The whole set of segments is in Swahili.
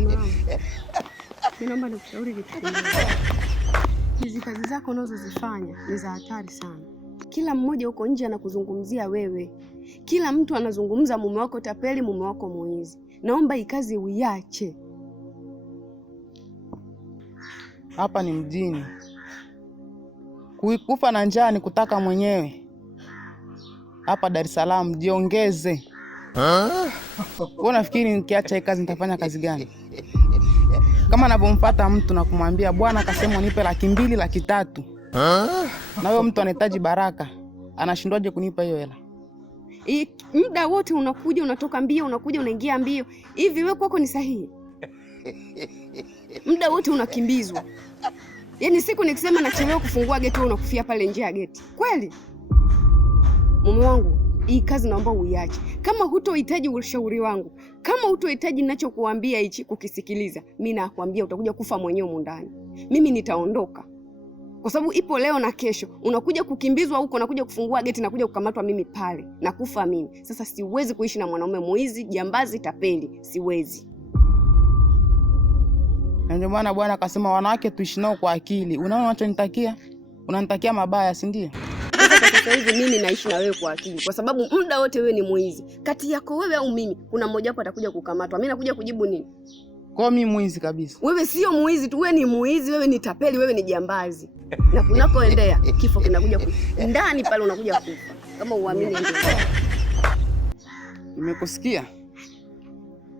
Mimi naomba nikushauri kitu kimoja. Hizi kazi zako unazozifanya ni za hatari sana. Kila mmoja huko nje anakuzungumzia wewe. Kila mtu anazungumza mume wako tapeli, mume wako mwizi. Naomba hii kazi uiache. Hapa ni mjini. Kufa na njaa ni kutaka mwenyewe. Hapa Dar es Salaam jiongeze. Wewe unafikiri nikiacha hii kazi nitafanya kazi gani? Kama anavyomfuata mtu na kumwambia bwana akasema nipe 200,000, 300,000. Na wewe mtu anahitaji baraka. Anashindwaje kunipa hiyo hela? Muda wote unakuja unatoka mbio, unakuja unaingia mbio. Hivi wewe kwako ni sahihi? Muda wote unakimbizwa. Yaani siku nikisema nachelewa kufungua geti wewe unakufia pale nje ya geti. Kweli? Mume wangu, hii kazi naomba uiache. Kama hutohitaji ushauri wangu, kama hutohitaji ninachokuambia hichi kukisikiliza, mimi nakwambia utakuja kufa mwenyewe huko ndani. Mimi nitaondoka. Kwa sababu ipo leo na kesho, unakuja kukimbizwa huko, unakuja kufungua geti na kuja kukamatwa mimi pale na kufa mimi. Sasa siwezi kuishi na mwanaume muizi, jambazi, tapeli, siwezi. Na ndio maana bwana akasema wanawake tuishi nao kwa akili. Unaona unachonitakia? Unanitakia mabaya, si ndio? Sasa hivi mimi naishi na wewe kwa akili kwa sababu muda wote wewe ni mwizi. Kati yako wewe au mimi, kuna mmoja wapo atakuja kukamatwa. Mimi nakuja kujibu nini? Kwa mimi mwizi kabisa. Wewe sio mwizi tu, wewe ni mwizi, wewe ni tapeli, wewe ni jambazi. Na kunakoendea kifo kinakuja ndani pale unakuja kufa. Kama uamini ndio. Nimekusikia.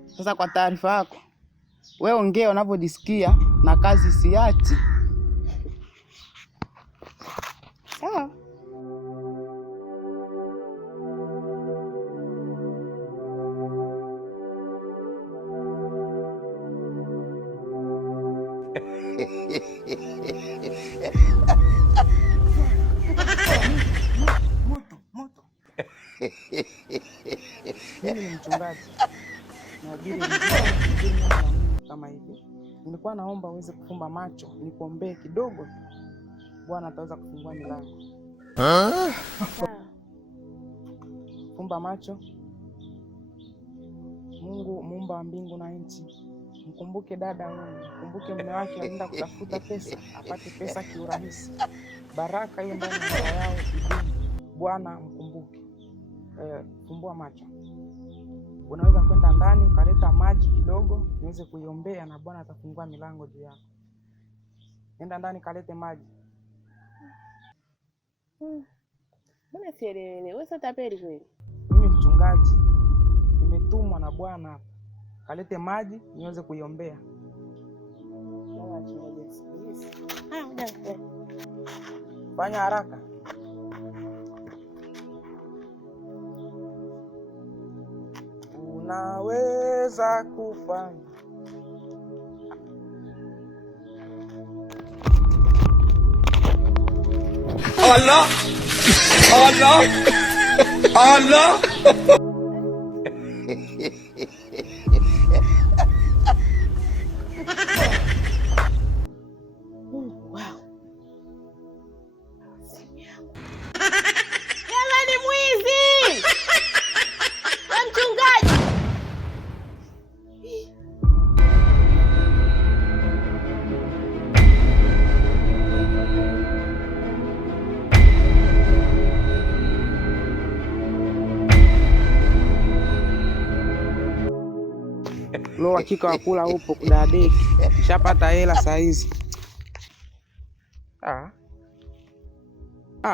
Sasa kwa taarifa yako, wewe ongea unavyojisikia na kazi siachi. Sawa. Moto. Mimi ni mchungaji. Nahubiri kama hivi. Nilikuwa naomba uweze kufumba macho, nikuombee kidogo. Bwana ataweza kufungua milango. Fumba macho. Mungu muumba wa mbingu na nchi, mkumbuke dada huyu, mkumbuke mume wake aenda kutafuta pesa, apate pesa kiurahisi. Baraka hiyo ndani ya ndoa yao idumu. Bwana mkumbuke. Fumbua macho. Unaweza kwenda ndani ukaleta maji kidogo niweze kuiombea na Bwana atafungua milango juu yako. Nenda ndani kalete maji. Mbona sielewi? Wewe sio tapeli kweli? Mimi mchungaji. Nimetumwa na Bwana hapa. Kalete maji niweze kuiombea. Fanya haraka. Unaweza kufanya. Allah! Allah! Allah! Jamani mwizi! Mchungaji! Lo, hakika wakula upo kudadeki. Nishapata hela saa hizi.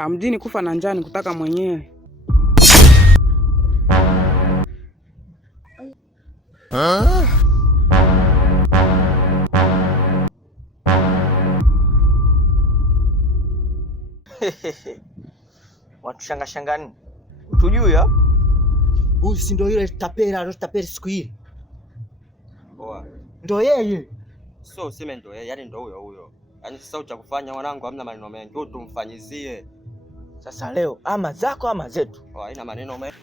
Mjini kufa na njaa ni kutaka mwenyewe. Watu shangani. Utujui ya? Huyu si ndio yule tapeli siku hii? Poa. Ndio yeye. So useme ndio yeye, yani ndio huyo. Yaani sasa cha kufanya mwanangu hamna maneno mengi. Tu tumfanyizie. Sasa leo ama zako ama zetu. Haina maneno mengi.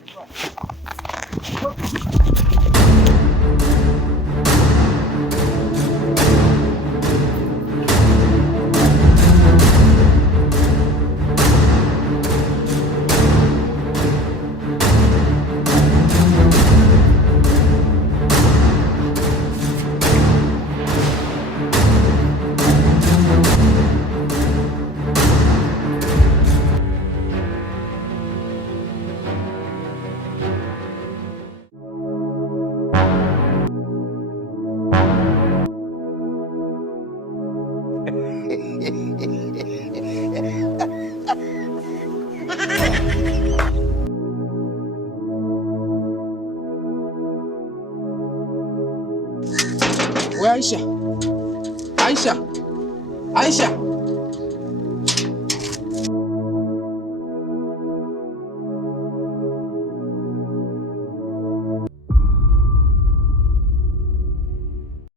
Aisha, Aisha, Aisha.